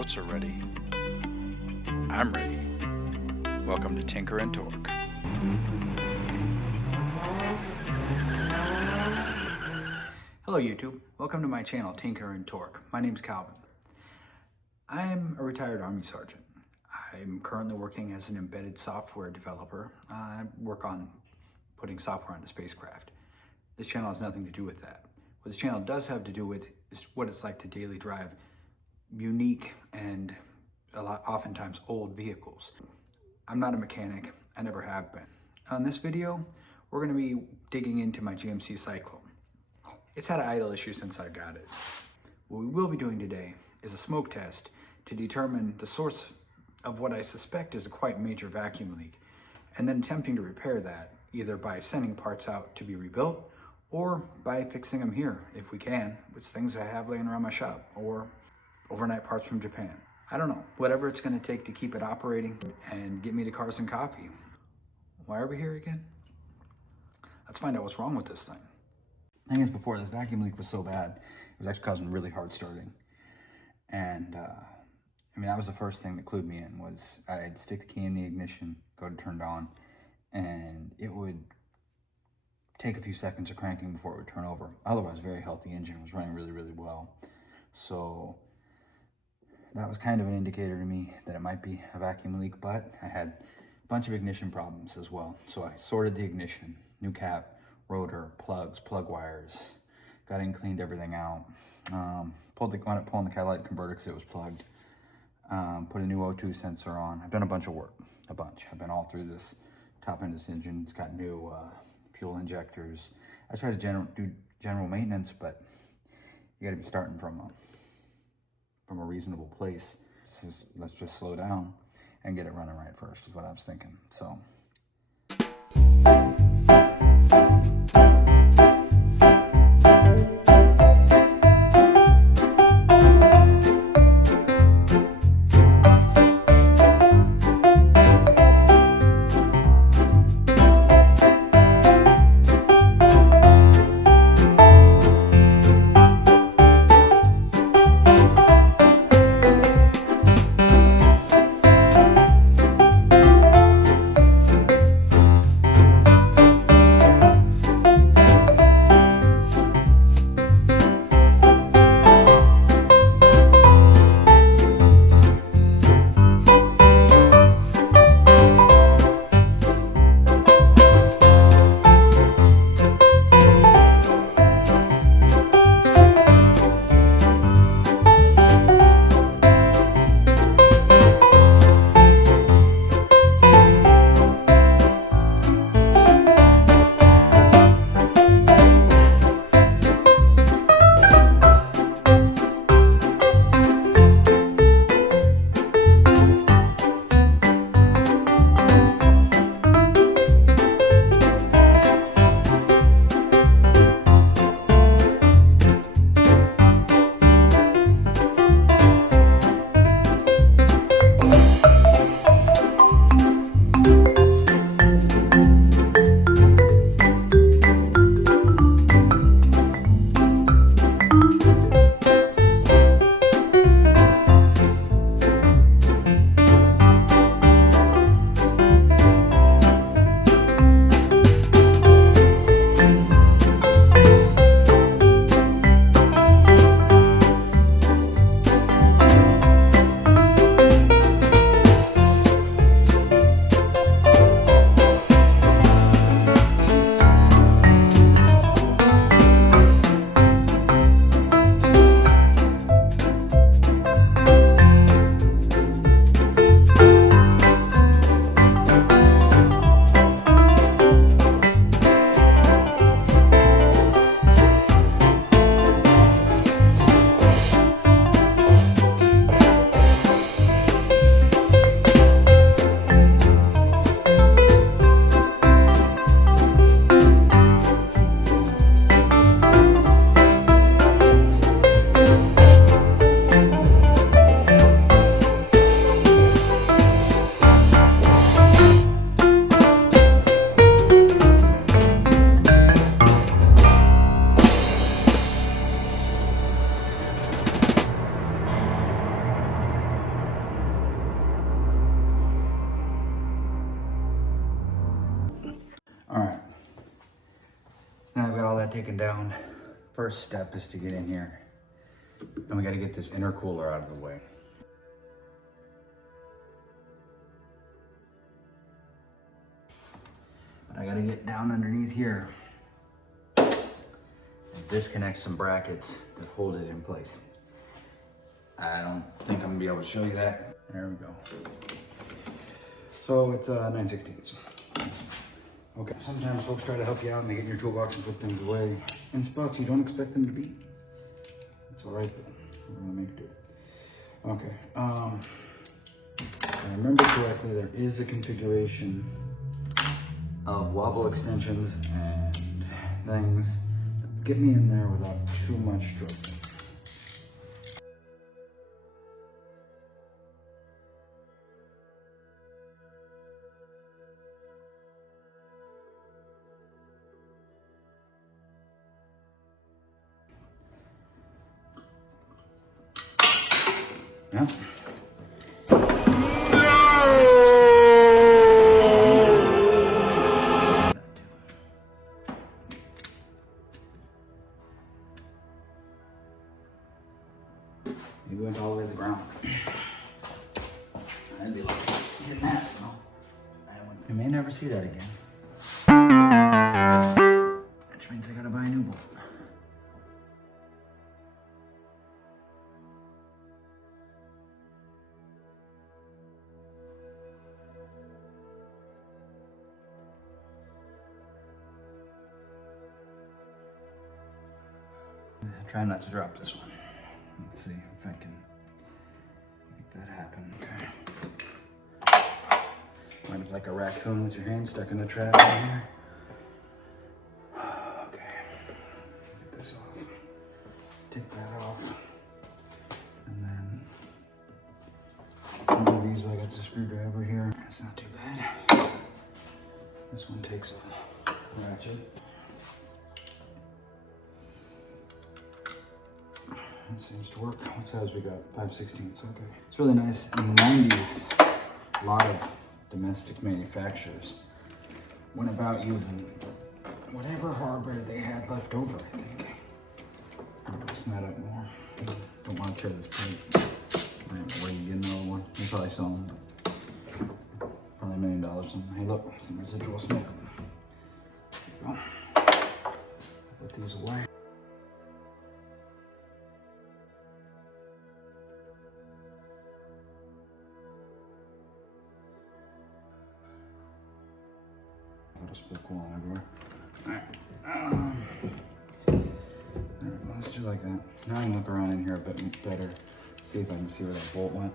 throats are ready. I'm ready. Welcome to Tinker and Torque. Hello YouTube, welcome to my channel Tinker and Torque. My name's Calvin. I'm a retired Army Sergeant. I'm currently working as an embedded software developer. I work on putting software on the spacecraft. This channel has nothing to do with that. What this channel does have to do with is what it's like to daily drive unique and oftentimes old vehicles. I'm not a mechanic, I never have been. On this video, we're going to be digging into my GMC Syclone. It's had an idle issue since I got it. What we will be doing today is a smoke test to determine the source of what I suspect is a quite major vacuum leak, and then attempting to repair that either by sending parts out to be rebuilt or by fixing them here if we can with things I have laying around my shop or overnight parts from Japan. I don't know, whatever it's going to take to keep it operating and get me to cars and coffee. Why are we here again? Let's find out what's wrong with this thing. The thing is, before, this vacuum leak was so bad, it was actually causing really hard starting. And that was the first thing that clued me in, was I'd stick the key in the ignition, go to turn it on, and it would take a few seconds of cranking before it would turn over. Otherwise, very healthy engine, was running really, really well. So that was kind of an indicator to me that it might be a vacuum leak, but I had a bunch of ignition problems as well. So I sorted the ignition, new cap, rotor, plugs, plug wires, got in, cleaned everything out, wound up pulling the catalytic converter because it was plugged, put a new O2 sensor on. I've done a bunch of work, I've been all through this top end of this engine. It's got new fuel injectors. I try to do general maintenance, but you got to be starting from a reasonable place. Let's just slow down and get it running right first is what I was thinking. So. that taken down, first step is to get in here. And we got to get this intercooler out of the way. But I got to get down underneath here and disconnect some brackets that hold it in place. I don't think I'm gonna be able to show you that. There we go. So it's 9/16. Okay. Sometimes folks try to help you out and they get in your toolbox and put things away in spots you don't expect them to be. It's all right though. We're gonna make do. Okay. If I remember correctly, there is a configuration of wobble extensions and things that get me in there without too much trouble. Yeah. Maybe went all the way to the ground. I'd be like, getting that, no? You may never see that again. Which means I gotta buy a new bolt. Try not to drop this one. Let's see if I can make that happen. Okay. Wind up like a raccoon with your hand stuck in the trap in here. Okay. Get this off. Take that off. And then one of these, I got the screwdriver here. That's not too bad. This one takes a ratchet. It seems to work. What size we got? 5/16. Okay. It's really nice. In the 90s, a lot of domestic manufacturers went about using whatever hardware they had left over, I think. I'll loosen that up more. Don't want to tear this plate. I don't know where you get another one. They probably sell them, but probably $1 million something. Hey, look, some residual smoke. There you go. Put these away. Just put coolant everywhere. Alright, let's do like that. Now I can look around in here a bit better, see if I can see where that bolt went.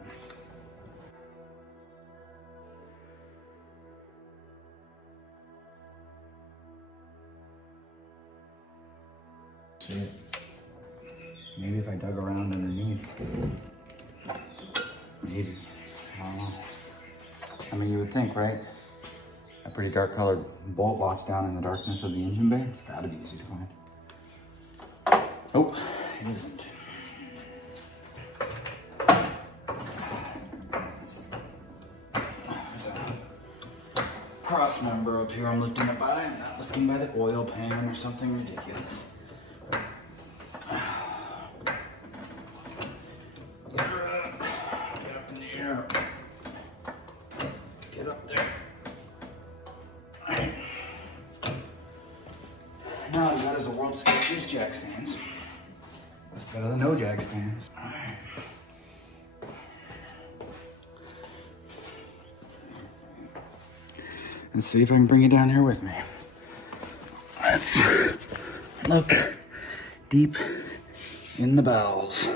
See it? Maybe if I dug around underneath. Maybe. I don't know. I mean, you would think, right? A pretty dark colored bolt lots down in the darkness of the engine bay. It's gotta be easy to find. Oh, it isn't. There's a cross member up here I'm lifting it by. I'm not lifting by the oil pan or something ridiculous. Get up in the air. Get up there. Now all I got is a world's sketchiest jack stands. That's better than no jack stands. Alright. Let's see if I can bring you down here with me. Let's look deep in the bowels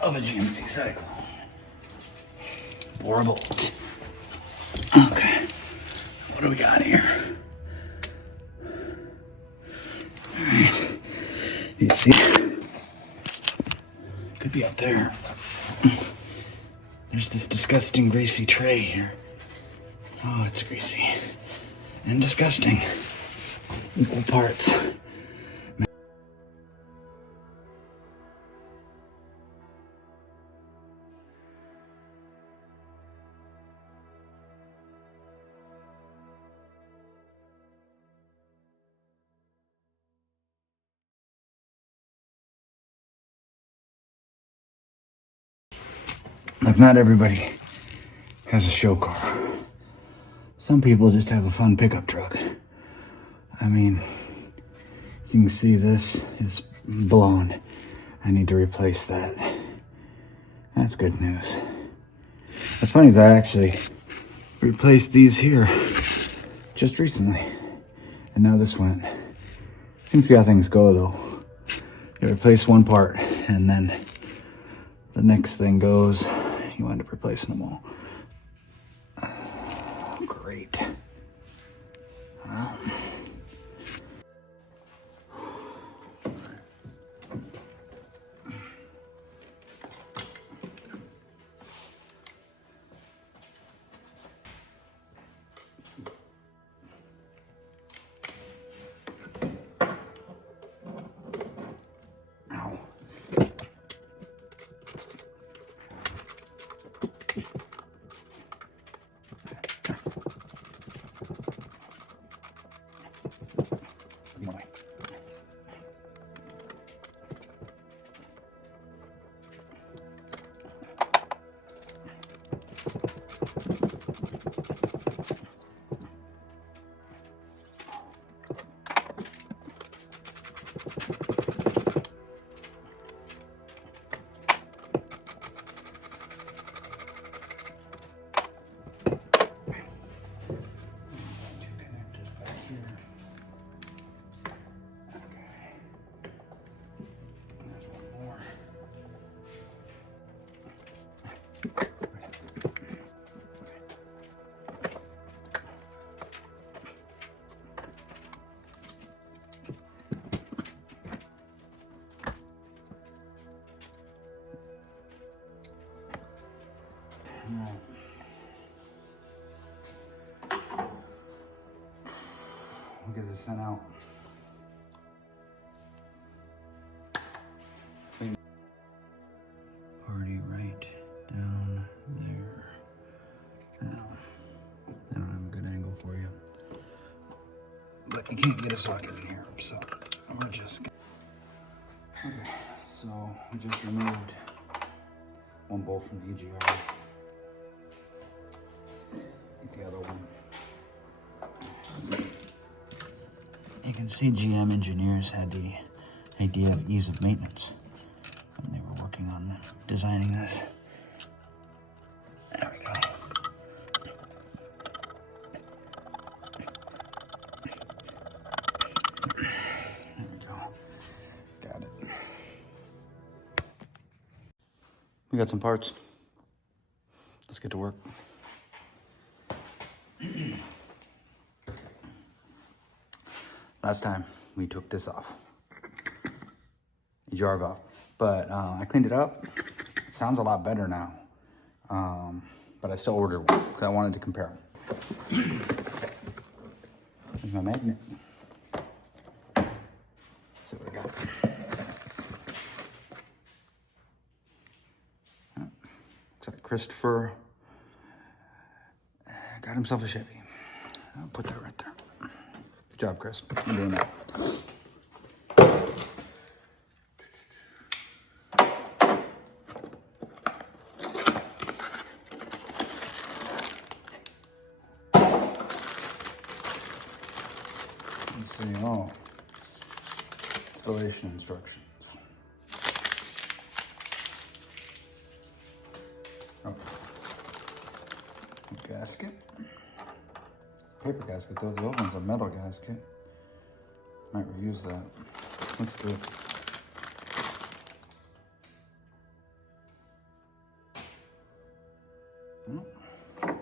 of a GMC Syclone. Bore a bolt. Okay. What do we got here? Alright. You see? Could be up there. There's this disgusting greasy tray here. Oh, it's greasy and disgusting. Equal parts. Like, not everybody has a show car. Some people just have a fun pickup truck. I mean, you can see this is blown. I need to replace that. That's good news. What's funny is I actually replaced these here just recently. And now this went. Seems to be how things go though. You replace one part and then the next thing goes, you end up replacing them all. Oh, great. Well. We'll get this sent out. Party right down there. Now, I don't have a good angle for you, but you can't get a socket in here, so we're just gonna... Okay, so we just removed one bolt from the EGR. Get the other one. You can see GM engineers had the idea of ease of maintenance when they were working on designing this. There we go. There we go. Got it. We got some parts. Let's get to work. Last time we took this off, the jar valve, but I cleaned it up. It sounds a lot better now, but I still ordered one because I wanted to compare them. Here's my magnet. See what we got. Looks like Christopher got himself a Chevy. I'll put that right there. Good job, Chris. You're doing that. Let's see. Oh, installation instructions. Oh, gasket. Paper gasket though, the old one's a metal gasket. Might reuse that. Let's do it. Oh.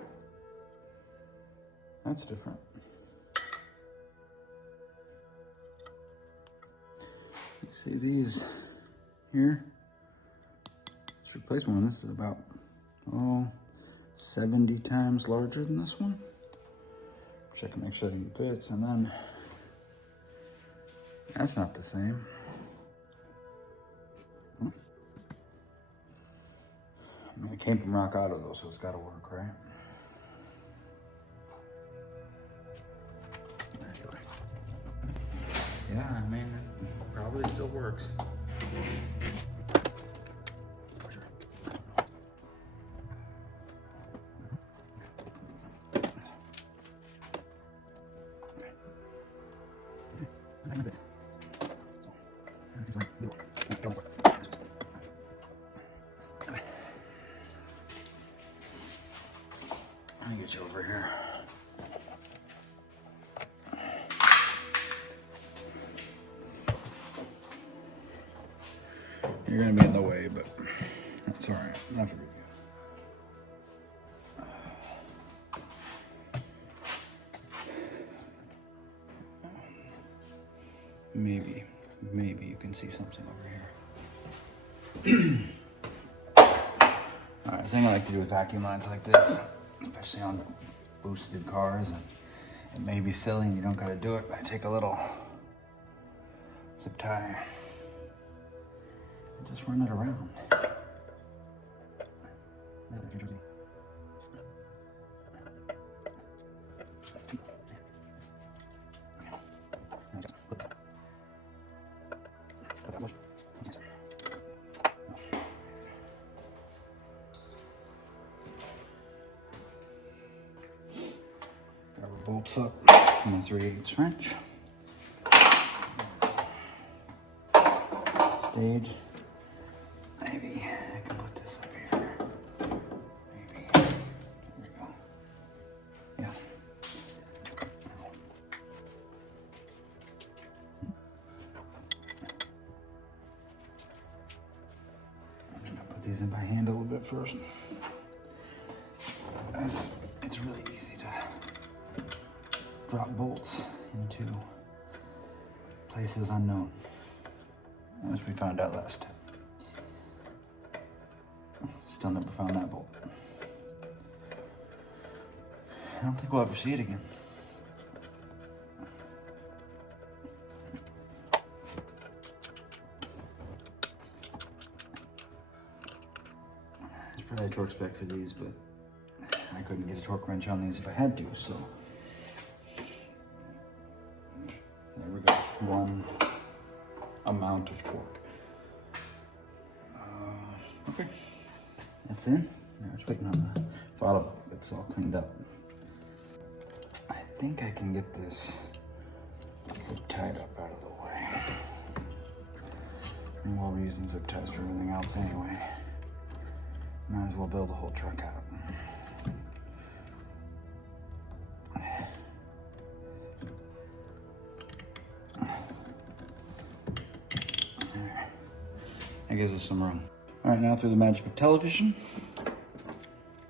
That's different. You see these here? This replacement one, this is about 70 times larger than this one. Check and make sure it fits, and then that's not the same. I mean, it came from Rock Auto though, so it's got to work, right? Yeah, I mean, it probably still works. me get you over here. You're gonna be in the way, but that's all right. Enough of you. Maybe you can see something over here. All right, the thing I like to do with vacuum lines like this, especially on boosted cars, and it may be silly and you don't gotta do it, I take a little zip tie and just run it around. Got our bolts up in the 3/8 wrench. Stage. Maybe I can put this up here. Maybe. There we go. Yeah. I'm just gonna put these in by hand a little bit first. As it's really easy to drop bolts into places unknown, as we found out last time. Still never found that bolt. I don't think we'll ever see it again. There's probably a torque spec for these, but I couldn't get a torque wrench on these if I had to, so. There we go, one amount of torque. Okay, that's in. Now I'm just waiting on the throttle. It's all cleaned up. I think I can get this zip tied up out of the way. And while we're using zip ties for everything else anyway, might as well build the whole truck out. There. That gives us some room. All right, now through the magic of television,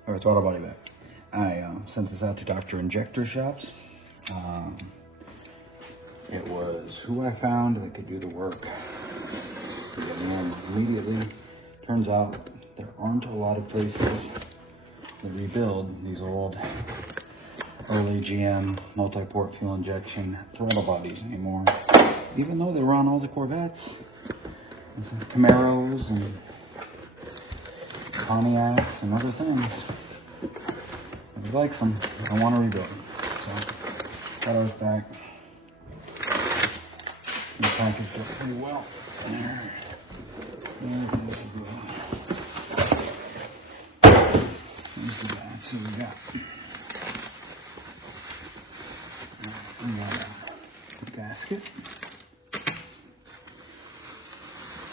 or throttle body back, I sent this out to Dr. Injector shops. It was who I found that could do the work. And immediately, turns out there aren't a lot of places that rebuild these old early GM multi-port fuel injection throttle bodies anymore. Even though they were on all the Corvettes and some Camaros and Pontiacs and other things. If he likes them, I want to rebuild them. So, got ours back. And packaged up pretty well. There. There's the guy. So we got a gasket.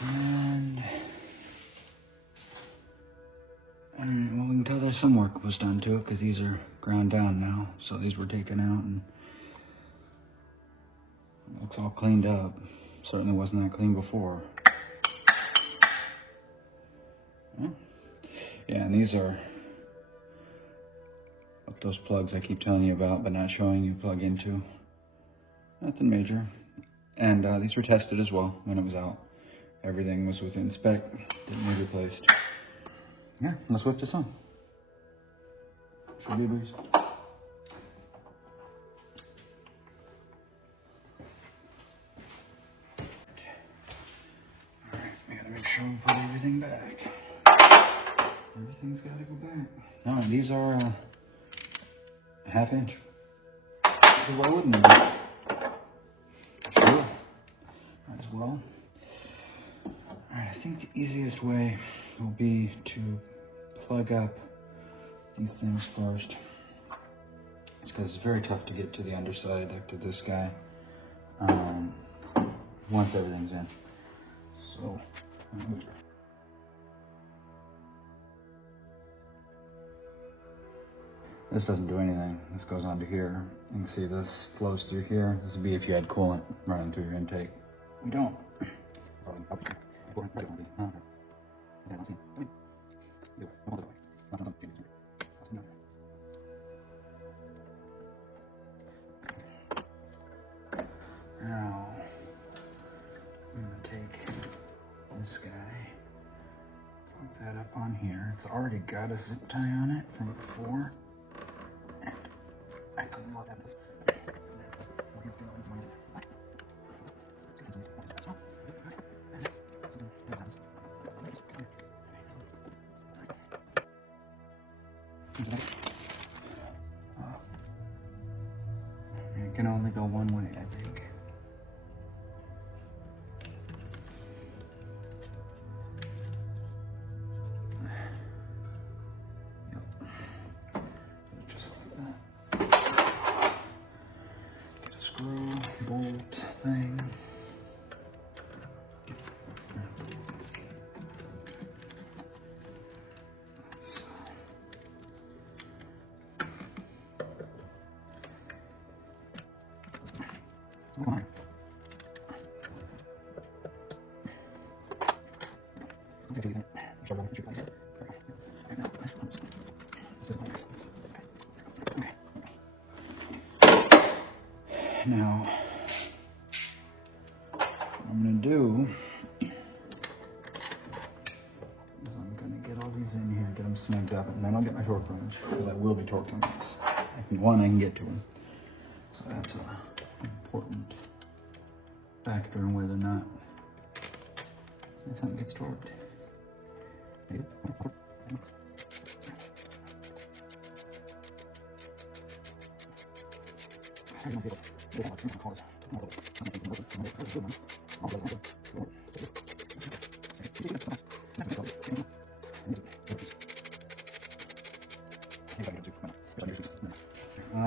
And well, we can tell there's some work was done to it because these are ground down now. So these were taken out and it looks all cleaned up. Certainly wasn't that clean before. Yeah, and these are what those plugs I keep telling you about but not showing you plug into. Nothing major. And these were tested as well when it was out. Everything was within spec, didn't need replaced. Yeah, let's whip this on. Should be a breeze. Alright, we gotta make sure we put everything back. Everything's gotta go back. No, these are a ½ inch. So why wouldn't they? Sure. Might as well. Alright, I think the easiest way will be to plug up these things first. It's because it's very tough to get to the underside after this guy once everything's in. So, This doesn't do anything. This goes onto here. You can see this flows through here. This would be if you had coolant running through your intake. We don't. Now, I'm going to take this guy, put that up on here. It's already got a zip tie on it from before. And I can look at this. It can only go one way, I think. Yep. Just like that. Get a screw, bolt thing. Come on. Now, what I'm going to do is I'm going to get all these in here, get them snugged up, and then I'll get my torque wrench, because I will be torquing this. I can get to them. So that's an important factor in whether or not something gets torqued.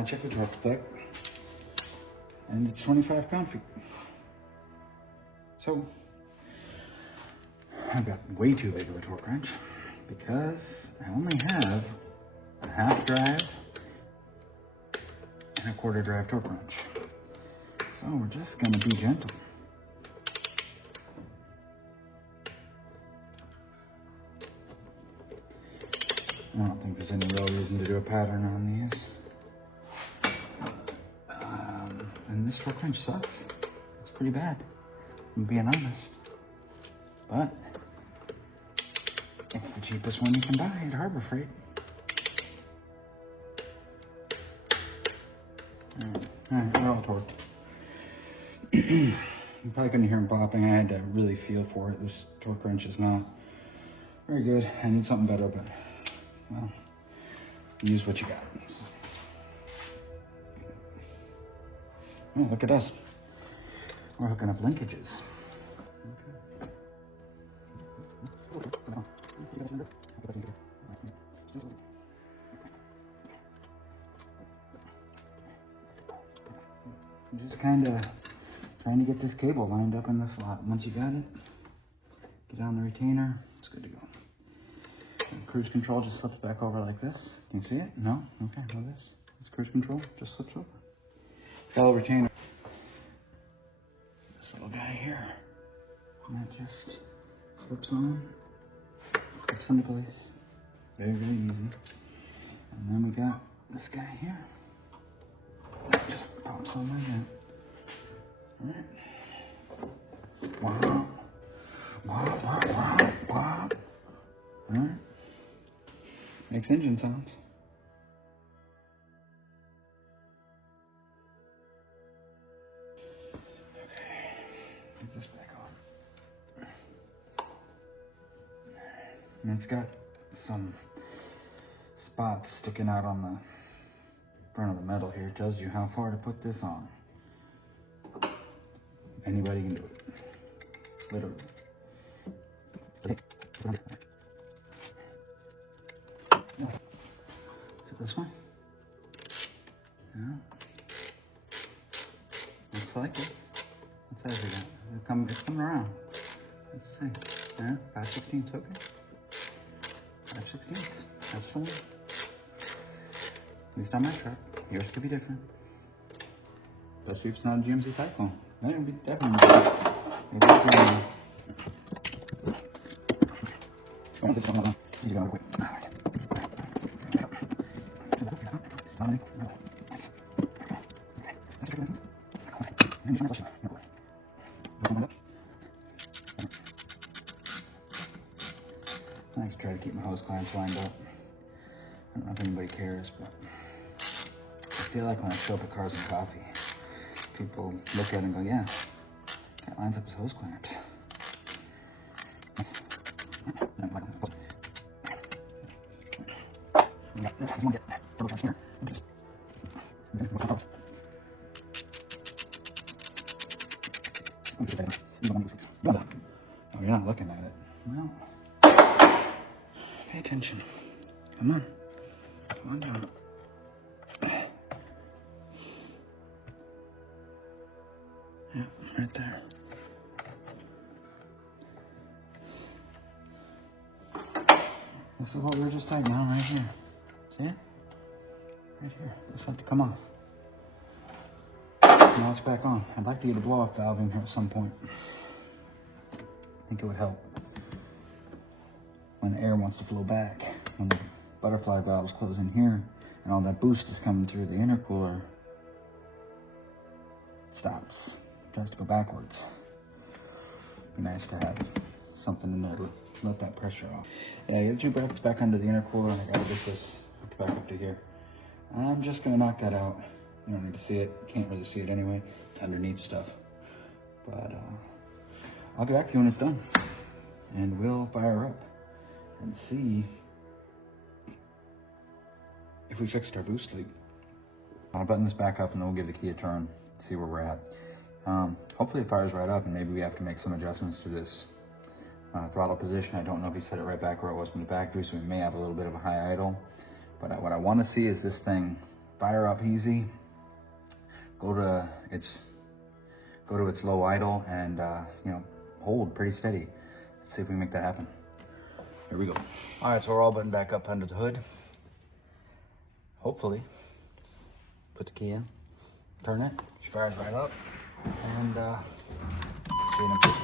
Check the torque spec, and it's 25 pound-feet. So, I've got way too big of a torque wrench because I only have a half drive and a quarter drive torque wrench. So we're just going to be gentle. I don't think there's any real reason to do a pattern on these. And this torque wrench sucks. It's pretty bad, I'm being honest. But it's the cheapest one you can buy at Harbor Freight. Alright, they're all torqued. You probably couldn't hear them popping. I had to really feel for it. This torque wrench is not very good. I need something better, but well, use what you got. Oh, look at us. We're hooking up linkages. I'm just kind of trying to get this cable lined up in the slot. Once you got it, get on the retainer. It's good to go. And cruise control just slips back over like this. Can you see it? No? Okay, well this. This cruise control just slips over. Fellow retainer. This little guy here. And that just slips on. Clips into place. Very, very easy. And then we got this guy here. That just pops on like that. Alright. Wow. Wow, wow, wow, wow. Alright. Makes engine sounds. This back on. And it's got some spots sticking out on the front of the metal here. It tells you how far to put this on. Anybody can do it. Literally. Is it this way? Yeah. Looks like it. What size is it? It's coming around. Let's see. Yeah, 5/16, okay. 5/16, that's fine. We least on my truck. Yours could be different. Especially if it's not a GMC Syclone. Then it would be definitely different. I just try to keep my hose clamps lined up. I don't know if anybody cares, but I feel like when I show up at Cars and Coffee, people look at it and go, yeah, that lines up his hose clamps. Oh, you're not looking at it. Well, pay attention. Come on. Come on down. Yeah, right there. This is what we were just tightening on right here. See it? Right here. This had to come off. Now it's back on. I'd like to get a blow-off valve in here at some point. I think it would help when the air wants to flow back. When the butterfly valves close in here and all that boost is coming through the intercooler, it stops. It tries to go backwards. It'd be nice to have something in there to let that pressure off. Yeah, get 2 brackets back under the intercooler, and I gotta get this back up to here. I'm just gonna knock that out. You don't need to see it. You can't really see it anyway. It's underneath stuff. But I'll be back to you when it's done. And we'll fire up and see if we fixed our boost leak. I'll button this back up and then we'll give the key a turn, see where we're at. Hopefully it fires right up, and maybe we have to make some adjustments to this throttle position. I don't know if he set it right back where it was from the factory, so we may have a little bit of a high idle. But what I want to see is this thing fire up easy, go to its low idle, and you know, hold pretty steady. Let's see if we can make that happen. Here we go. All right, so we're all buttoned back up under the hood. Hopefully, put the key in, turn it, she fires right up, and see you in a bit.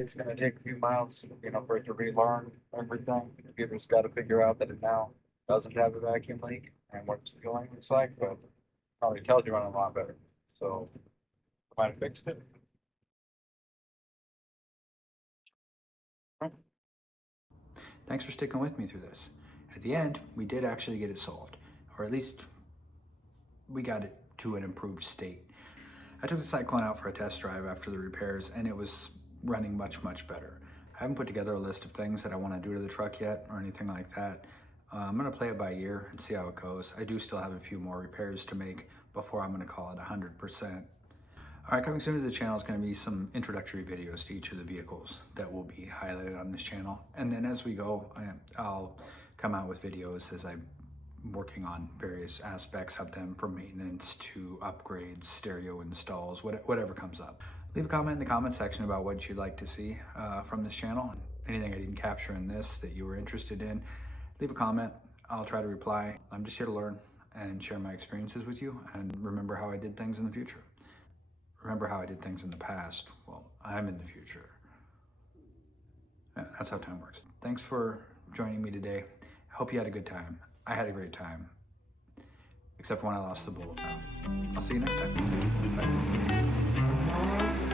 It's going to take a few miles, you know, for it to relearn everything. The computer's got to figure out that it now doesn't have a vacuum leak and what its feeling looks like, but probably tells you running a lot better. So I might have fixed it. Thanks for sticking with me through this. At the end, we did actually get it solved, or at least we got it to an improved state. I took the Syclone out for a test drive after the repairs, and it was running much, much better. I haven't put together a list of things that I want to do to the truck yet or anything like that. I'm going to play it by ear and see how it goes. I do still have a few more repairs to make before I'm going to call it 100%. All right, coming soon to the channel is going to be some introductory videos to each of the vehicles that will be highlighted on this channel. And then as we go, I'll come out with videos as I working on various aspects of them, from maintenance to upgrades, stereo installs, whatever comes up. Leave a comment in the comment section about what you'd like to see from this channel, and anything I didn't capture in this that you were interested in. Leave a comment. I'll try to reply. I'm just here to learn and share my experiences with you, and remember how I did things in the future. Remember how I did things in the past. Well, I'm in the future. Yeah, that's how time works. Thanks for joining me today. I hope you had a good time. I had a great time, except when I lost the bullet. I'll see you next time. Bye.